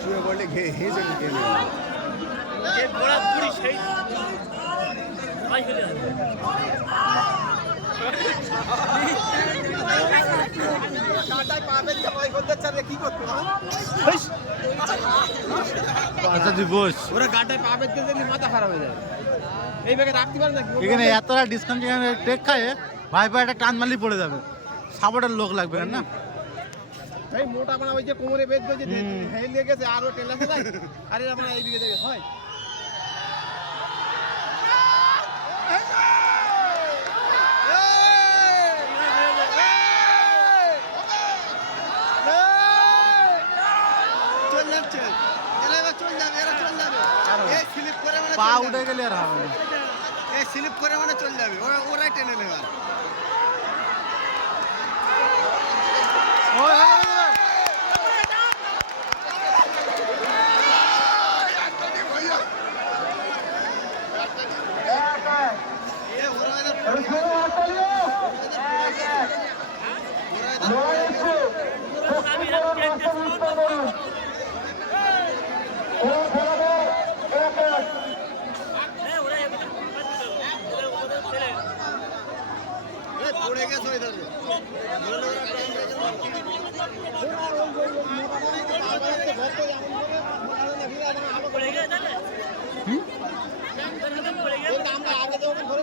শুয়ে পড়লে হেঁচে ঢুকে আচ্ছা তুই বস। ওরা গাটায় পা বেঁধে দিলে মাথা খারাপ হয়ে যায়। এই ব্যাগে রাখতে পারে না এখানে এতটা ডিসকাউন্ট এখানে টেক খায় ভাই ভাই একটা টান মারলি পড়ে যাবে, সাপোর্টের লোক লাগবে না। এই মোটা মানে ওই যে কোমরে বেঁধে যে হেল দিয়ে গেছে আর ও টেলাতে যায়। আরে আমরা এই দিকে যাবে হয় পা উঠে গেলে আর হবে না। স্লিপ করে মানে চলে যাবে, ওরাই টেনে নেবে। পড়ে গেছে ওই ধরে আমরা আগে যখন ধরে